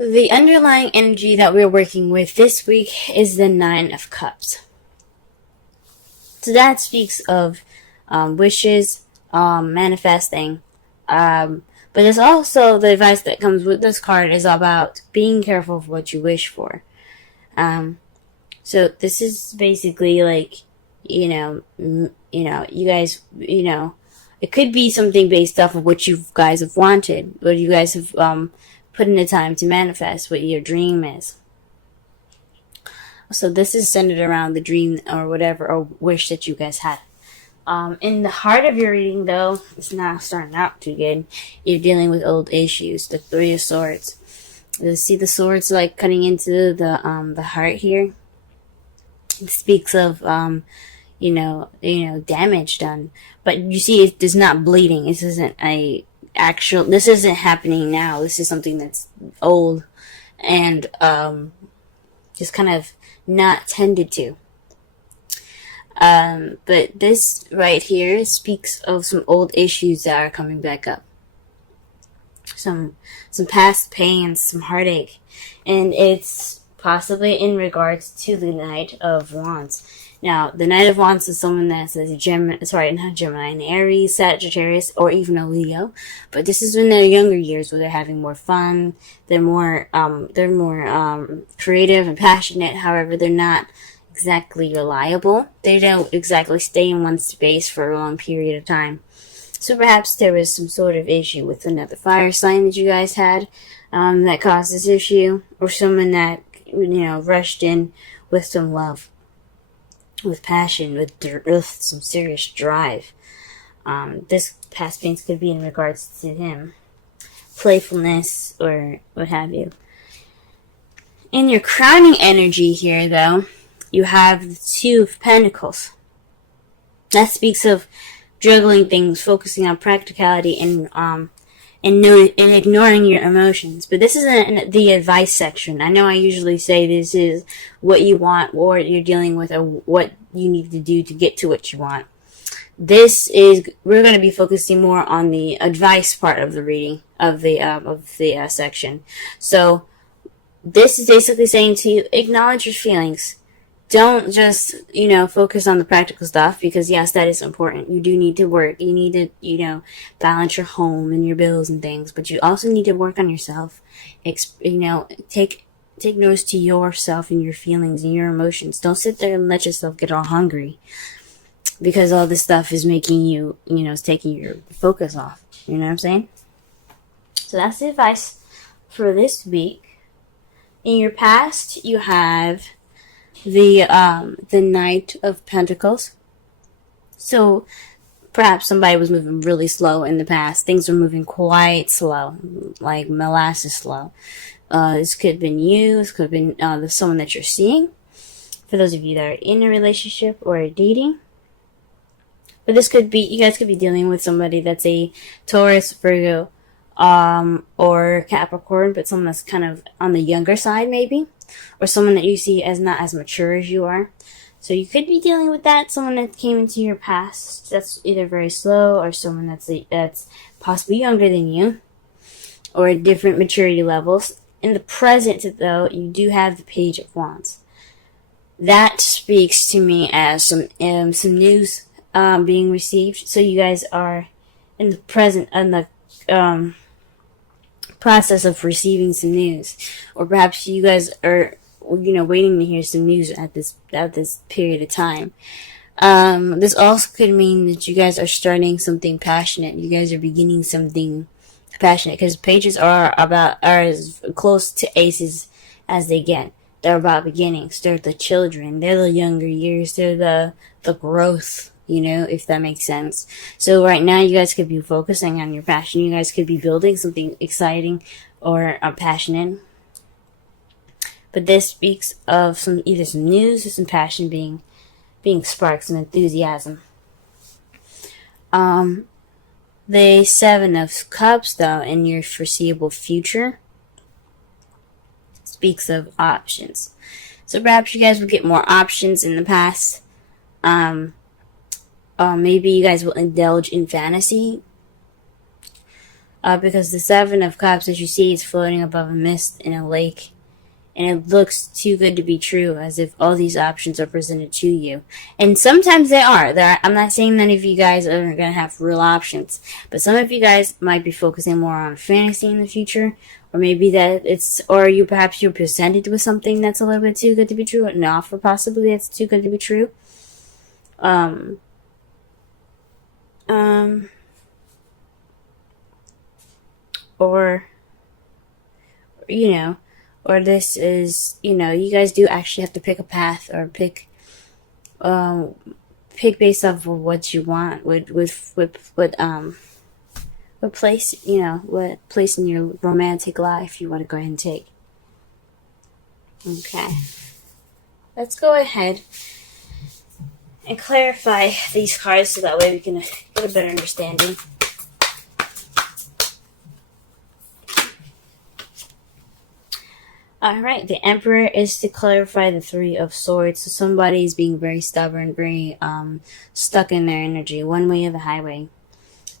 The underlying energy that we're working with this week is the Nine of Cups. So that speaks of wishes, manifesting. But it's also the advice that comes with this card is about being careful of what you wish for. So this is basically like, you guys, it could be something based off of what you guys have wanted, what you guys have put in the time to manifest, what your dream is. So this is centered around the dream or whatever, or wish that you guys had. In the heart of your reading, though, it's not starting out too good. You're dealing with old issues, the Three of Swords. You see the swords like cutting into the heart here. It speaks of damage done, but you see it is not bleeding. This isn't this isn't happening now. This is something that's old and just kind of not tended to. But this right here speaks of some old issues that are coming back up. Some past pains, some heartache. And it's possibly in regards to the Knight of Wands. Now, the Knight of Wands is someone that's an Aries, Sagittarius, or even a Leo. But this is in their younger years where they're having more fun. They're more creative and passionate. However, they're not exactly reliable. They don't exactly stay in one space for a long period of time. So perhaps there was some sort of issue with another fire sign that you guys had that caused this issue, or someone that rushed in with some love, with passion, with some serious drive. This past pains could be in regards to him, playfulness or what have you. In your crowning energy here, though, you have the Two of Pentacles. That speaks of juggling things, focusing on practicality, and ignoring your emotions. But this isn't the advice section. I know I usually say this is what you want, or what you're dealing with, or what you need to do to get to what you want. We're going to be focusing more on the advice part of the reading of the section. So this is basically saying to you, acknowledge your feelings. Don't just, focus on the practical stuff, because yes, that is important. You do need to work. You need to, balance your home and your bills and things, but you also need to work on yourself. Take notice to yourself and your feelings and your emotions. Don't sit there and let yourself get all hungry, because all this stuff is making you, it's taking your focus off. You know what I'm saying? So that's the advice for this week. In your past, you have the Knight of Pentacles. So perhaps somebody was moving really slow in the past. Things were moving quite slow, like molasses slow. This could have been you. This could have been someone that you're seeing. For those of you that are in a relationship or dating. But this could be, you guys could be dealing with somebody that's a Taurus, Virgo, or Capricorn, but someone that's kind of on the younger side maybe. Or someone that you see as not as mature as you are. So you could be dealing with that. Someone that came into your past that's either very slow, or someone that's possibly younger than you, or different maturity levels. In the present, though, you do have the Page of Wands. That speaks to me as some news being received. So you guys are in the present, in the process of receiving some news, or perhaps you guys are waiting to hear some news at this period of time. This also could mean that you guys are starting something passionate. You guys are beginning something passionate, because pages are as close to aces as they get. They're about beginnings. They're the children. They're the younger years. They're the growth, if that makes sense. So right now, you guys could be focusing on your passion. You guys could be building something exciting or passionate. But this speaks of either some news or some passion being sparked, some enthusiasm. The Seven of Cups, though, in your foreseeable future, speaks of options. So perhaps you guys will get more options in the past. Maybe you guys will indulge in fantasy. because the Seven of Cups, as you see, is floating above a mist in a lake. And it looks too good to be true, as if all these options are presented to you. And sometimes they are. I'm not saying none of you guys are going to have real options. But some of you guys might be focusing more on fantasy in the future. Or maybe that perhaps you're presented with something that's a little bit too good to be true. An offer possibly that's too good to be true. Or, or this is, you guys do actually have to pick a path, or pick based off of what you want, what place, what place in your romantic life you want to go ahead and take. Okay. Let's go ahead and clarify these cards so that way we can get a better understanding. Alright, the Emperor is to clarify the Three of Swords. So somebody is being very stubborn, very stuck in their energy, one way or the highway.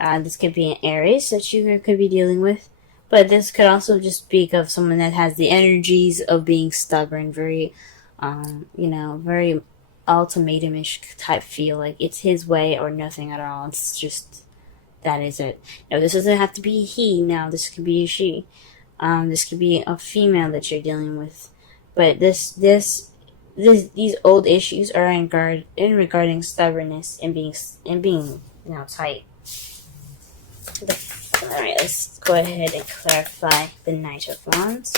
This could be an Aries that you could be dealing with. But this could also just speak of someone that has the energies of being stubborn, very, very ultimatum-ish type feel. Like it's his way or nothing at all. It's just, that is it. No, this doesn't have to be a he. No, this could be a she. This could be a female that you're dealing with, but these old issues are regarding stubbornness and being tight. All right, let's go ahead and clarify the Knight of Wands.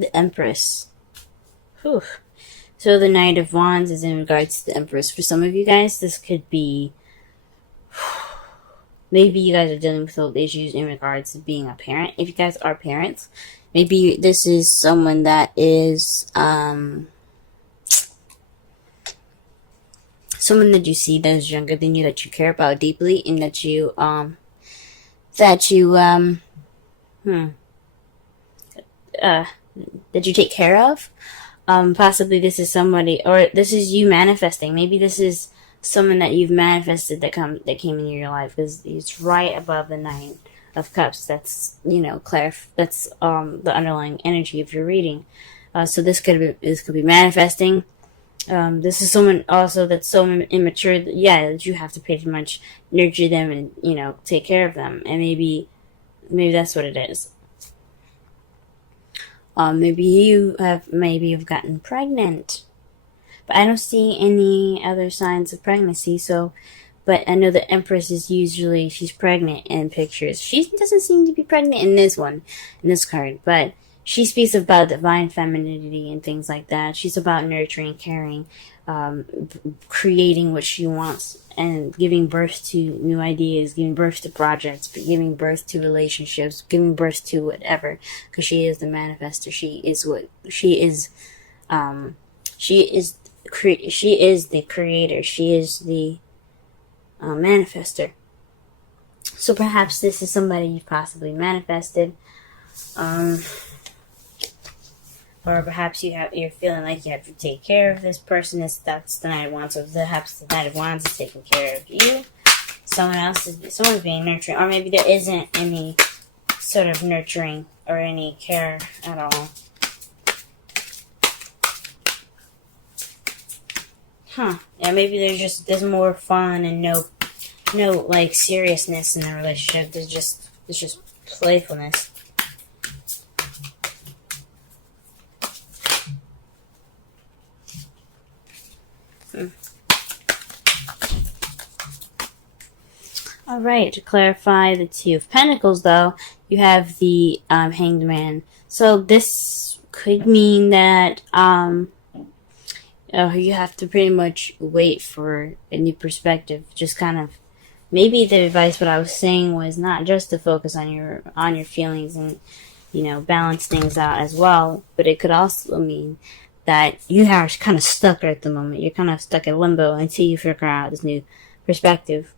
The Empress. Whew. So the Knight of Wands is in regards to the Empress. For some of you guys, this could be, maybe you guys are dealing with old issues in regards to being a parent. If you guys are parents, maybe this is someone that is someone that you see that is younger than you, that you care about deeply, and that you that you take care of. Possibly this is somebody, or this is you manifesting. Maybe this is someone that you've manifested that came into your life, because it's right above the Nine of Cups. That's that's the underlying energy of your reading. So this could be manifesting. This is someone also that's so immature that you have to pretty much nurture them and take care of them, and maybe that's what it is. Maybe you've gotten pregnant, but I don't see any other signs of pregnancy. But I know the Empress is usually, she's pregnant in pictures. She doesn't seem to be pregnant in this card, but she speaks about divine femininity and things like that. She's about nurturing, caring, creating what she wants, and giving birth to new ideas, giving birth to projects, giving birth to relationships, giving birth to whatever, because she is the manifester. She is the creator. She is the manifester. So perhaps this is somebody you've possibly manifested, or perhaps you're feeling like you have to take care of this person. That's the Knight of Wands. So perhaps the Knight of Wands is taking care of you. Someone's being nurturing, or maybe there isn't any sort of nurturing or any care at all. Yeah, maybe there's more fun and no like seriousness in the relationship. There's just playfulness. Alright, to clarify the Two of Pentacles, though, you have the Hanged Man. So this could mean that you have to pretty much wait for a new perspective. Just kind of, maybe the advice, what I was saying, was not just to focus on your feelings and balance things out as well, but it could also mean that you are kind of stuck at the moment. You're kind of stuck in limbo until you figure out this new perspective.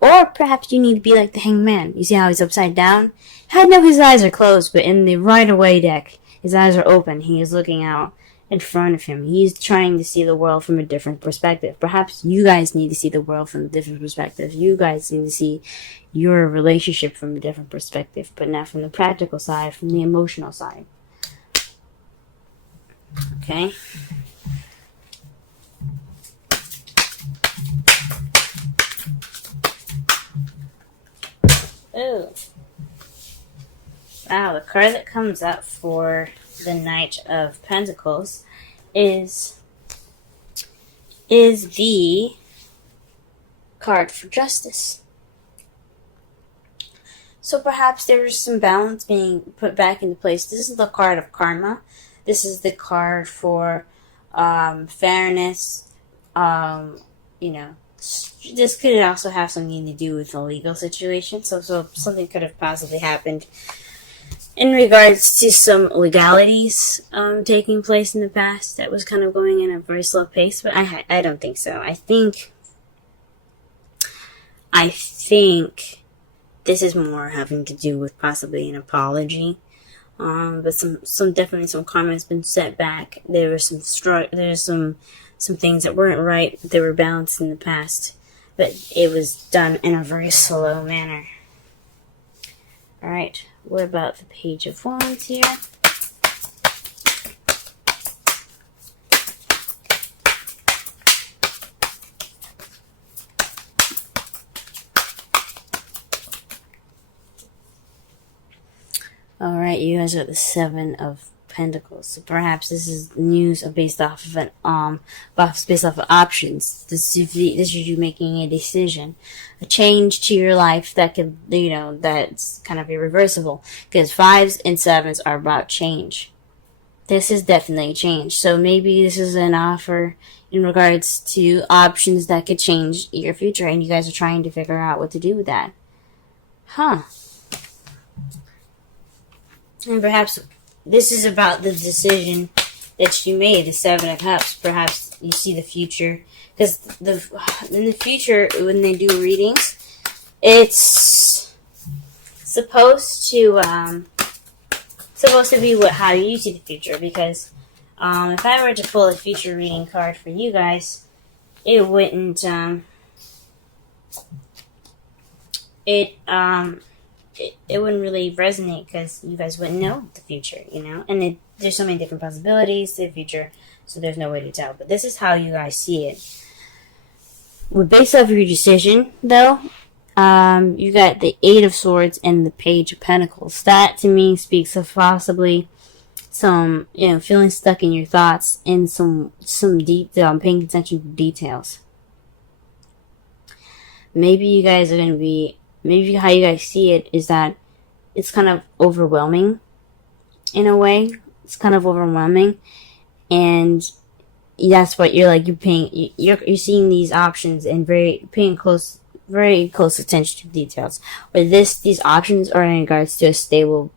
Or perhaps you need to be like the Hanged Man. You see how he's upside down? I know his eyes are closed, but in the Rider-Waite deck, his eyes are open. He is looking out in front of him. He's trying to see the world from a different perspective. Perhaps you guys need to see the world from a different perspective. You guys need to see your relationship from a different perspective, but not from the practical side, from the emotional side. Okay? Ooh. Wow, the card that comes up for the Knight of Pentacles is the card for justice. So perhaps there's some balance being put back into place. This is the card of karma. This is the card for fairness. This could also have something to do with a legal situation. So something could have possibly happened in regards to some legalities taking place in the past that was kind of going in a very slow pace. But I don't think so. I think this is more having to do with possibly an apology. But definitely some karma has been set back. There's some things that weren't right. They were balanced in the past, but it was done in a very slow manner. All right. What about the Page of Wands here? Alright, you guys are the Seven of Pentacles. So perhaps this is news based off of options. This is you making a decision, a change to your life that could, that's kind of irreversible. Because 5s and 7s are about change. This is definitely change. So maybe this is an offer in regards to options that could change your future, and you guys are trying to figure out what to do with that. Huh. And perhaps this is about the decision that you made, the Seven of Cups. Perhaps you see the future. Because in the future, when they do readings, it's supposed to be how you see the future. Because if I were to pull a future reading card for you guys, it wouldn't it wouldn't really resonate because you guys wouldn't know the future, and there's so many different possibilities to the future, so there's no way to tell. But this is how you guys see it. Based off your decision, though, you got the Eight of Swords and the Page of Pentacles. That to me speaks of possibly some, feeling stuck in your thoughts and some deep, paying attention to details. Maybe how you guys see it is that it's kind of overwhelming in a way. It's kind of overwhelming, and that's what you're seeing these options and very close attention to details. Where these options are in regards to a stable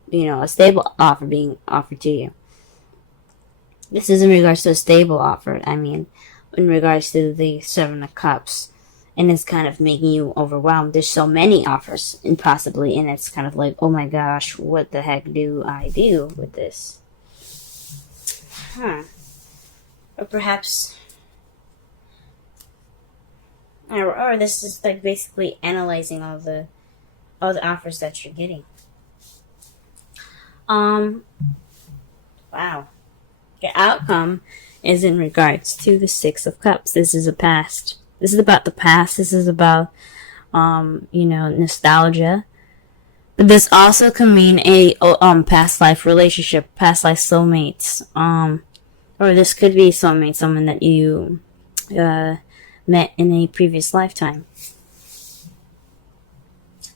offer being offered to you. This is in regards to a stable offer. I mean, in regards to the Seven of Cups. And it's kind of making you overwhelmed. There's so many offers, and it's kind of like, oh my gosh, what the heck do I do with this? Or perhaps, or this is like basically analyzing all the offers that you're getting. Wow. Your outcome is in regards to the Six of Cups. This is a past. This is about the past. This is about, nostalgia. But this also can mean a past life relationship, past life soulmates. Or this could be soulmate, someone that you met in a previous lifetime.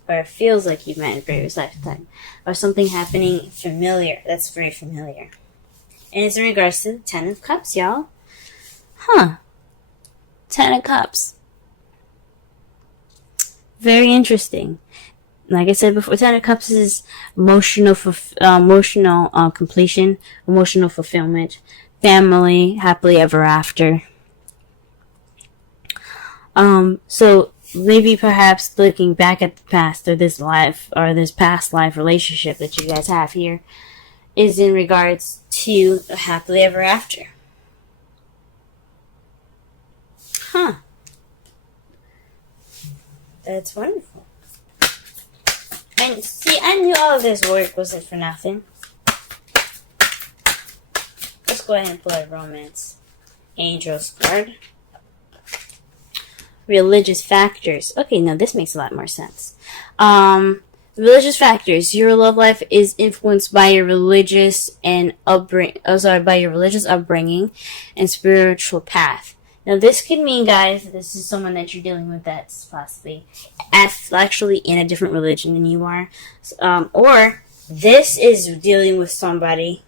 Or it feels like you met in a previous lifetime. Or something happening familiar. That's very familiar. And it's in regards to the Ten of Cups, y'all. Huh. Ten of Cups. Very interesting. Like I said before, Ten of Cups is emotional completion, emotional fulfillment, family, happily ever after. So maybe perhaps looking back at the past, or this life, or this past life relationship that you guys have here, is in regards to a happily ever after. Huh. That's wonderful. And see, I knew all of this work wasn't for nothing. Let's go ahead and pull a romance angels card. Religious factors. Okay, now this makes a lot more sense. Religious factors. Your love life is influenced by your religious and by your religious upbringing and spiritual path. Now, this could mean, guys, this is someone that you're dealing with that's possibly actually in a different religion than you are, or this is dealing with somebody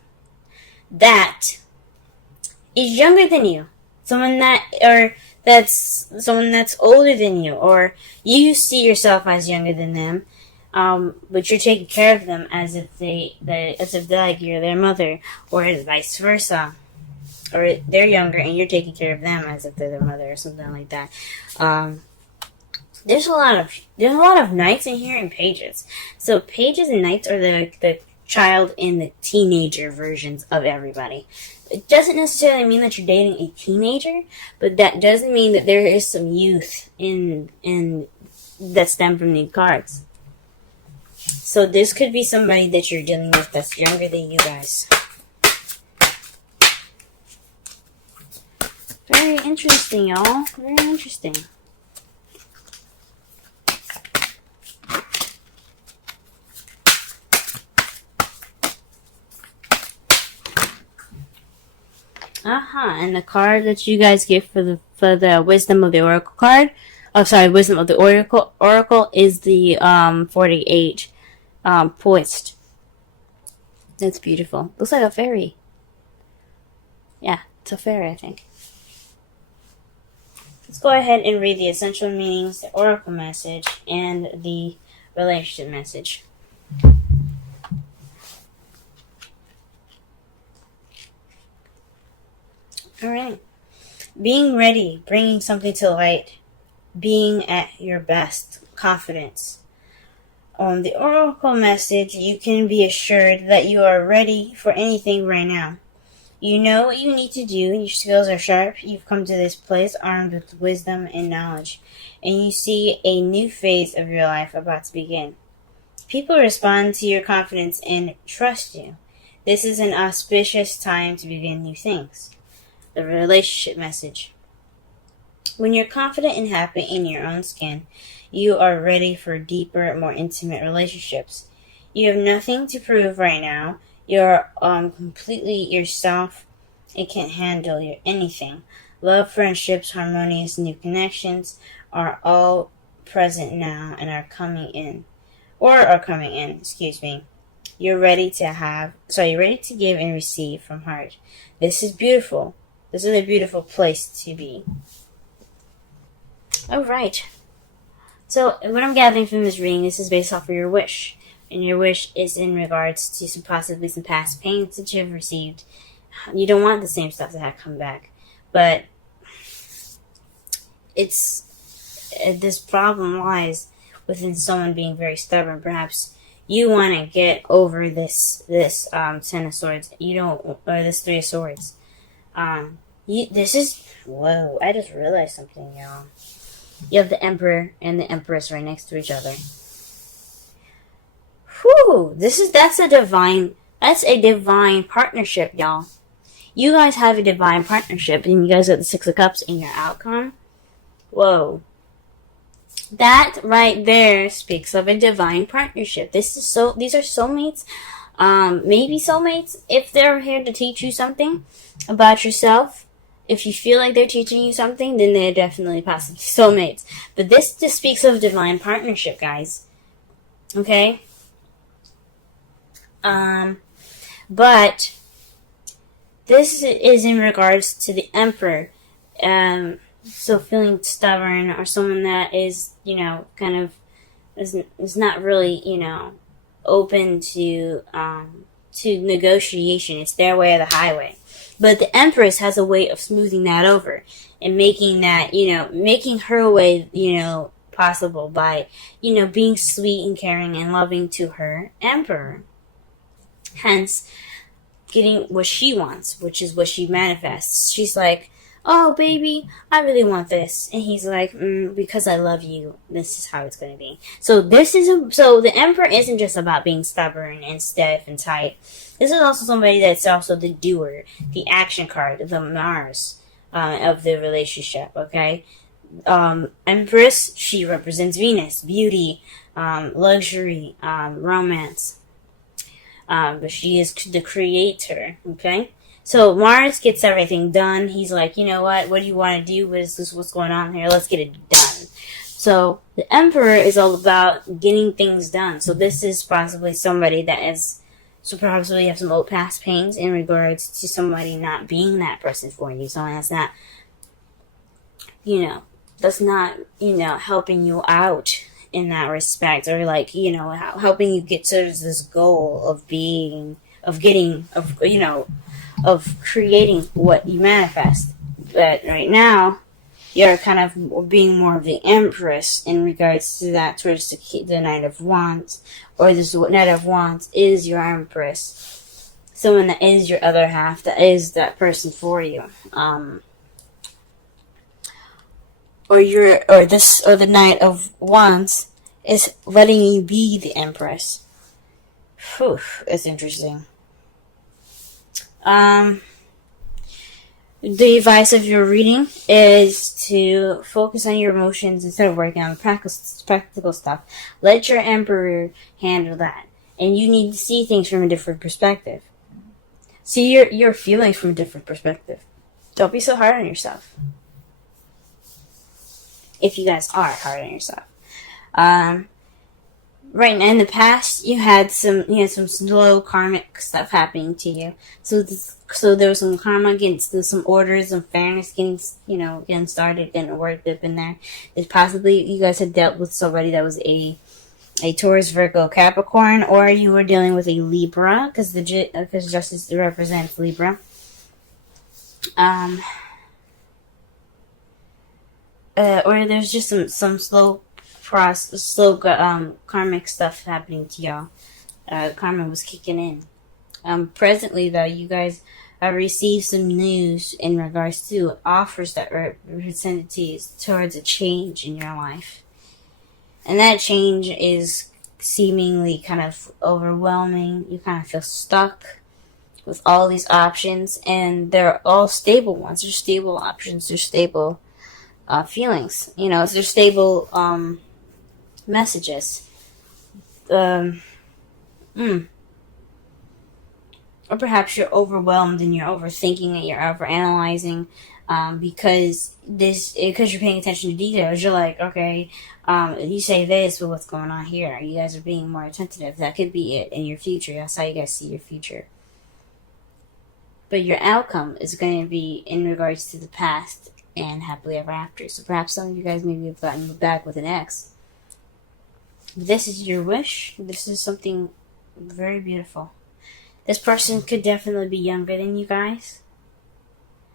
that is younger than you, that's someone that's older than you, or you see yourself as younger than them. But you're taking care of them as if like you're their mother, or vice versa, or they're younger and you're taking care of them as if they're their mother, or something like that. There's a lot of knights in here and pages. So pages and knights are the child and the teenager versions of everybody. It doesn't necessarily mean that you're dating a teenager, but that does mean that there is some youth in that stem from these cards. So this could be somebody that you're dealing with that's younger than you guys. Very interesting, y'all. Very interesting. And the card that you guys get for the Wisdom of the Oracle card, Wisdom of the Oracle is the 48 poised. That's beautiful. Looks like a fairy. Yeah, it's a fairy, I think. Let's go ahead and read the essential meanings, the Oracle message, and the relationship message. Alright. Being ready, bringing something to light, being at your best, confidence. On the Oracle message, you can be assured that you are ready for anything right now. You know what you need to do, your skills are sharp, you've come to this place armed with wisdom and knowledge, and you see a new phase of your life about to begin. People respond to your confidence and trust you. This is an auspicious time to begin new things. The relationship message. When you're confident and happy in your own skin, you are ready for deeper, more intimate relationships. You have nothing to prove right now. You're completely yourself and can handle anything. Love, friendships, harmonious new connections are all present now and are coming in. You're ready to give and receive from heart. This is beautiful. This is a beautiful place to be. Alright. So, what I'm gathering from this reading, this is based off of your wish. And your wish is in regards to possibly some past pains that you've received. You don't want the same stuff to have come back. But this problem lies within someone being very stubborn. Perhaps you want to get over this Ten of Swords. Or this Three of Swords. Whoa, I just realized something, y'all. You have the Emperor and the Empress right next to each other. Whew, that's a divine partnership, y'all. You guys have a divine partnership, and you guys got the Six of Cups in your outcome. Whoa. That right there speaks of a divine partnership. These are soulmates. Maybe soulmates if they're here to teach you something about yourself. If you feel like they're teaching you something, then they're definitely possibly soulmates. But this just speaks of divine partnership, guys. Okay? But this is in regards to the Emperor. So feeling stubborn, or someone that is, kind of is not really, open to negotiation. It's their way or the highway. But the Empress has a way of smoothing that over and making that, making her way, possible by, you know, being sweet and caring and loving to her emperor. Hence, getting what she wants, which is what she manifests. She's like, oh, baby, I really want this. And he's like, because I love you, this is how it's going to be. So so the emperor isn't just about being stubborn and stiff and tight. This is also somebody that's also the doer, the action card, the Mars of the relationship, okay? Empress, she represents Venus, beauty, luxury, romance. But she is the creator, okay? So Mars gets everything done. He's like, you know what? What do you want to do? What's going on here? Let's get it done. So the Emperor is all about getting things done. So this is possibly somebody that is, so probably you have some old past pains in regards to somebody not being that person for you. Someone that's not, that's not, helping you out in that respect, or like, helping you get to this goal of creating what you manifest. But right now, you're kind of being more of the Empress in regards to that, towards the Knight of Wands, or this Knight of Wands is your Empress, someone that is your other half, that is that person for you, or the Knight of Wands is letting you be the Empress. Whew, it's interesting. The advice of your reading is to focus on your emotions instead of working on the practical stuff. Let your Emperor handle that. And you need to see things from a different perspective. See your feelings from a different perspective. Don't be so hard on yourself. If you guys are hard on yourself. Right now, in the past, you had some slow karmic stuff happening to you. So there was some karma against some orders and fairness getting started and worked up in there. It's possibly you guys had dealt with somebody that was a Taurus, Virgo, Capricorn, or you were dealing with a Libra, because justice represents Libra. Or there's just some slow karmic stuff happening to y'all. Karma was kicking in. Presently, though, you guys have received some news in regards to offers that were presented to you towards a change in your life. And that change is seemingly kind of overwhelming. You kind of feel stuck with all these options, and they're all stable ones. They're stable options. They're stable feelings. They're stable messages. Or perhaps you're overwhelmed and you're overthinking and you're overanalyzing because you're paying attention to details. You're like, okay, you say this, but what's going on here? You guys are being more attentive. That could be it in your future. That's how you guys see your future. But your outcome is going to be in regards to the past and happily ever after. So perhaps some of you guys maybe have gotten back with an ex. This is your wish. This is something very beautiful. This person could definitely be younger than you guys.